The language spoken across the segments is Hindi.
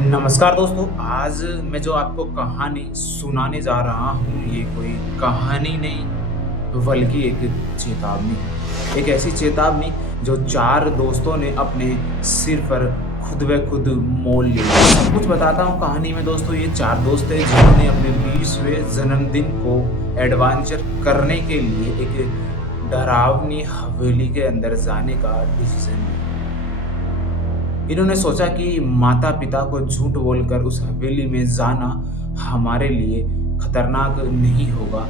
नमस्कार दोस्तों, आज मैं जो आपको कहानी सुनाने जा रहा हूँ, ये कोई कहानी नहीं बल्कि एक चेतावनी है। एक ऐसी चेतावनी जो 4 दोस्तों ने अपने सिर पर खुद ब खुद मोल ली। सब कुछ बताता हूँ कहानी में दोस्तों। ये 4 दोस्त थे जिन्होंने अपने 20वें जन्मदिन को एडवेंचर करने के लिए एक डरावनी हवेली के अंदर जाने का डिसीजन लिया। इन्होंने सोचा कि माता-पिता को झूठ बोलकर उस हवेली में जाना हमारे लिए खतरनाक नहीं होगा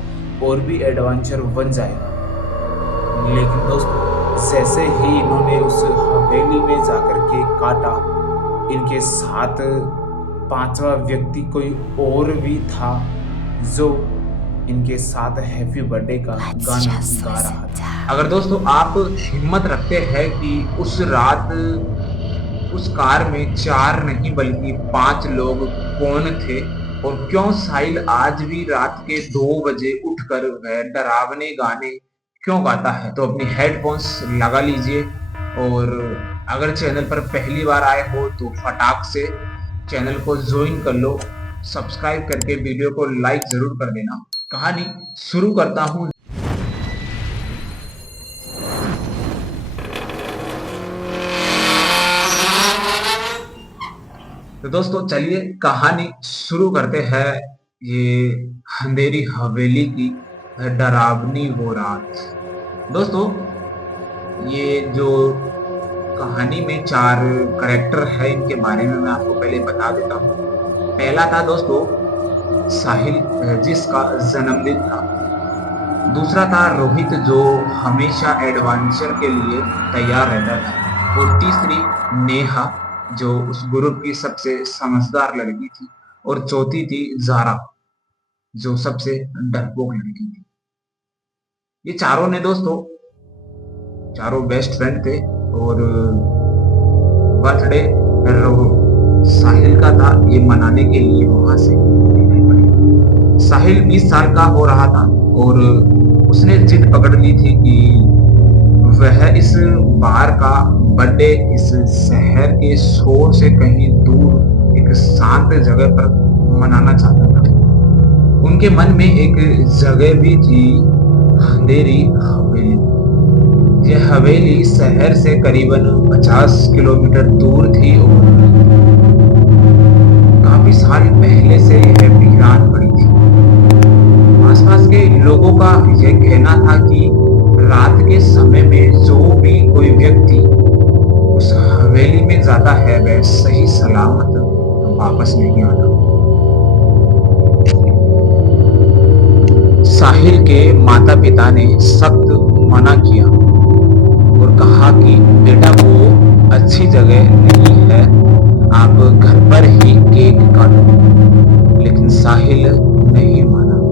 और भी एडवेंचर बन जाएगा। लेकिन दोस्तों, जैसे ही इन्होंने उस हवेली में जाकर केक काटा, इनके साथ 5वां व्यक्ति कोई और भी था जो इनके साथ हैप्पी बर्थडे का गाना गा रहा था। अगर दोस्तों आप हिम्मत रखते हैं कि उस रात उस कार में 4 नहीं बल्कि 5 लोग कौन थे और क्यों साहिल आज भी रात के 2 बजे उठकर वह डरावने गाने क्यों गाता है, तो अपनी हेडफोन्स लगा लीजिए। और अगर चैनल पर पहली बार आए हो तो फटाक से चैनल को ज्वाइन कर लो, सब्सक्राइब करके वीडियो को लाइक जरूर कर देना। कहानी शुरू करता हूँ। तो दोस्तों चलिए कहानी शुरू करते हैं। ये अंधेरी हवेली की डरावनी वो रात। दोस्तों, ये जो कहानी में 4 कैरेक्टर है, इनके बारे में मैं आपको पहले बता देता हूँ। पहला था दोस्तों साहिल, जिसका जन्मदिन था। दूसरा था रोहित, जो हमेशा एडवेंचर के लिए तैयार रहता था। और तीसरी नेहा, जो उस ग्रुप की सबसे समझदार लड़की थी। और चौथी थी जारा, जो सबसे डरपोक लड़की थी। ये चारों ने दोस्तों, चारों बेस्ट फ्रेंड थे। और बर्थडे साहिल का था, ये मनाने के लिए वहां से निकल पड़े। साहिल 20 साल का हो रहा था और उसने जिद पकड़ ली थी कि वह इस बार का बर्थडे इस शहर के शोर से कहीं दूर एक शांत जगह पर मनाना चाहता था। उनके मन में एक जगह भी थी, अंधेरी हवेली। यह हवेली शहर से करीबन 50 किलोमीटर दूर थी और काफी साल पहले से यह वीरान पड़ी थी। आसपास के लोगों का यह कहना था कि रात के समय में जो भी कोई व्यक्ति उस हवेली में जाता है वह सही सलामत वापस नहीं आता। साहिल के माता पिता ने सख्त मना किया और कहा कि बेटा, वो अच्छी जगह नहीं है, आप घर पर ही केक काटो। लेकिन साहिल नहीं माना।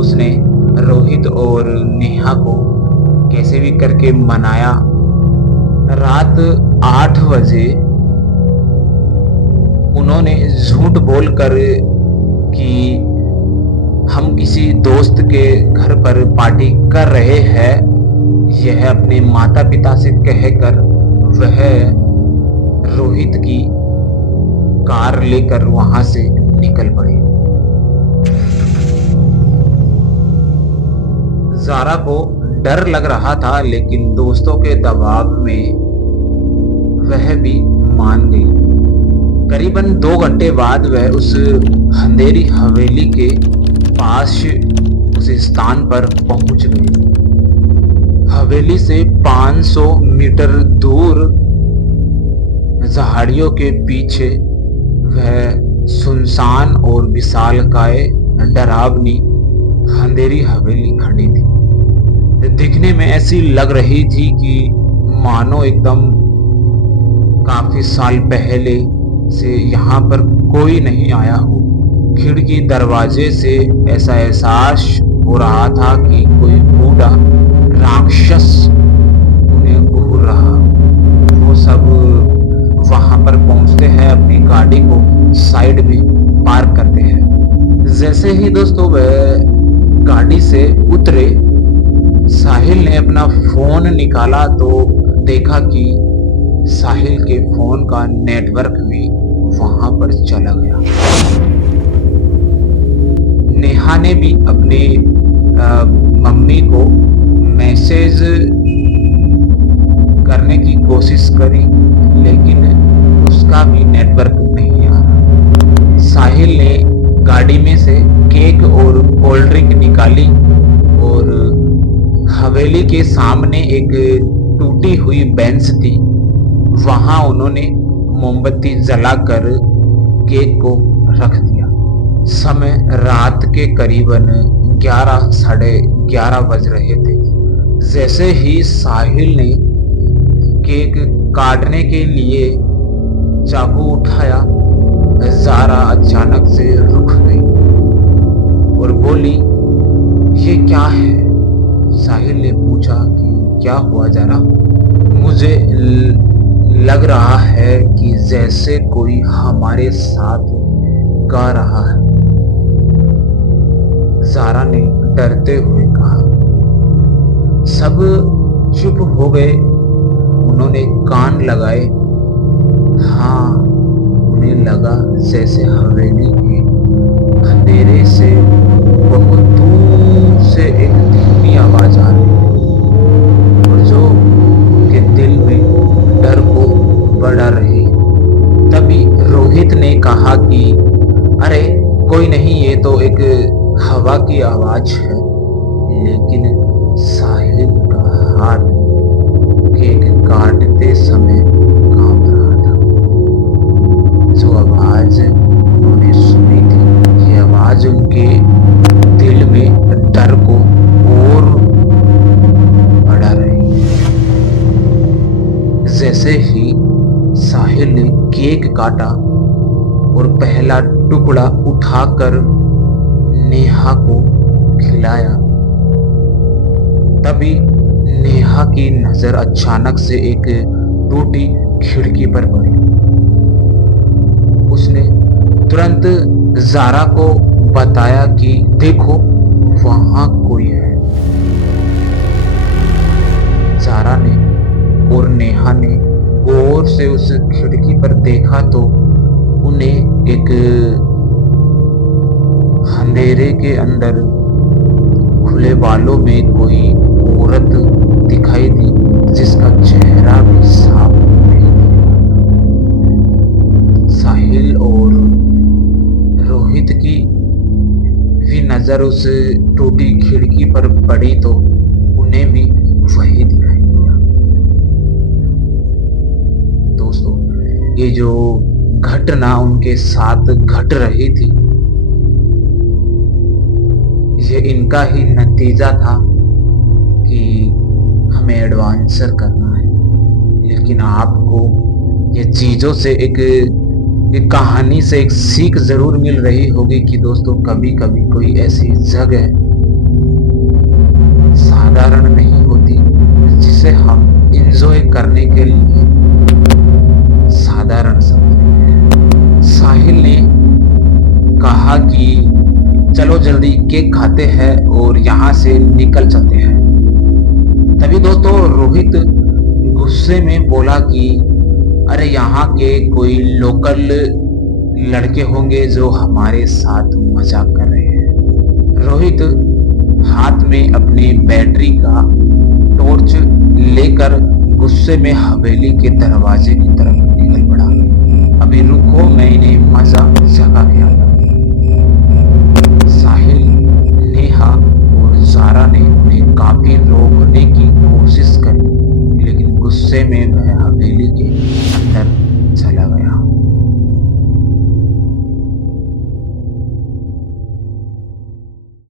उसने रोहित और नेहा को कैसे भी करके मनाया। रात 8 बजे उन्होंने झूठ बोलकर कि हम किसी दोस्त के घर पर पार्टी कर रहे हैं, यह अपने माता पिता से कहकर वह रोहित की कार लेकर वहां से निकल पड़े। जारा को डर लग रहा था, लेकिन दोस्तों के दबाव में वह भी मान गई। करीबन 2 घंटे बाद वह उस अंधेरी हवेली के पास उस स्थान पर पहुंच गई। हवेली से 500 मीटर दूर झाड़ियों के पीछे वह सुनसान और विशालकाय डरावनी अंधेरी हवेली खड़ी थी। दिखने में ऐसी लग रही थी कि मानो एकदम काफी साल पहले से यहाँ पर कोई नहीं आया हो। खिड़की दरवाजे से ऐसा एहसास हो रहा था कि कोई बूढ़ा राक्षस उन्हें घूर रहा। वो सब वहां पर पहुंचते हैं, अपनी गाड़ी को साइड में पार्क करते हैं। जैसे ही दोस्तों वह गाड़ी से उतरे, साहिल ने अपना फोन निकाला तो देखा कि साहिल के फोन का नेटवर्क भी वहां पर चला गया। नेहा ने भी अपने मम्मी को मैसेज करने की कोशिश करी, लेकिन उसका भी नेटवर्क नहीं आ रहा। साहिल ने गाड़ी में से केक और कोल्ड ड्रिंक निकाली और हवेली के सामने एक टूटी हुई बेंच थी, वहां उन्होंने मोमबत्ती जलाकर केक को रख दिया। समय रात के करीबन 11 साढ़े 11 बज रहे थे। जैसे ही साहिल ने केक काटने के लिए चाकू उठाया, ज़ारा अचानक से रुक गई और बोली, ये क्या है? साहिल ने पूछा कि क्या हुआ ज़ारा? मुझे लग रहा है कि जैसे कोई हमारे साथ गा रहा है, ज़ारा ने डरते हुए कहा। सब चुप हो गए। उन्होंने कान लगाए। हाँ, उन्हें लगा जैसे हवेली के अंधेरे से बहुत दूर से एक धीमी आवाज आ रही है और जो उनके दिल में डर को बढ़ा रही। तभी रोहित ने कहा कि अरे कोई नहीं, ये तो एक हवा की आवाज है। लेकिन साहिल का हाथ केक काटते समय कांप रहा था। जो आवाज उन्होंने सुनी थी, ये आवाज उनके दिल में डर को और बढ़ा रही है। जैसे ही साहिल ने केक काटा और पहला टुकड़ा उठाकर नेहा को खिलाया, तभी नेहा की नजर अचानक से एक टूटी खिड़की पर पड़ी। उसने तुरंत ज़ारा को बताया कि देखो, वहां कोई है। ज़ारा ने और नेहा ने गौर से उस खिड़की पर देखा तो उन्हें एक अंधेरे के अंदर खुले बालों में कोई औरत दिखाई दी, जिसका चेहरा भी साफ नहीं दिखा। साहिल और रोहित की भी नजर उस टूटी खिड़की पर पड़ी तो उन्हें भी वही दिखाई दिया। दोस्तों, ये जो घटना उनके साथ घट रही थी, ये इनका ही नतीजा था कि हमें एडवेंचर करना है। लेकिन आपको ये चीज़ों से एक कहानी से एक सीख ज़रूर मिल रही होगी कि दोस्तों, कभी कभी कोई ऐसी जगह साधारण नहीं होती जिसे हम एंजॉय करने के लिए साधारण समझते हैं। साहिल ने कहा कि चलो जल्दी केक खाते हैं और यहाँ से निकल चलते हैं। तभी दोस्तों रोहित गुस्से में बोला कि अरे यहाँ के कोई लोकल लड़के होंगे जो हमारे साथ मजाक कर रहे हैं। रोहित हाथ में अपनी बैटरी का टॉर्च लेकर गुस्से में हवेली के दरवाजे की तरफ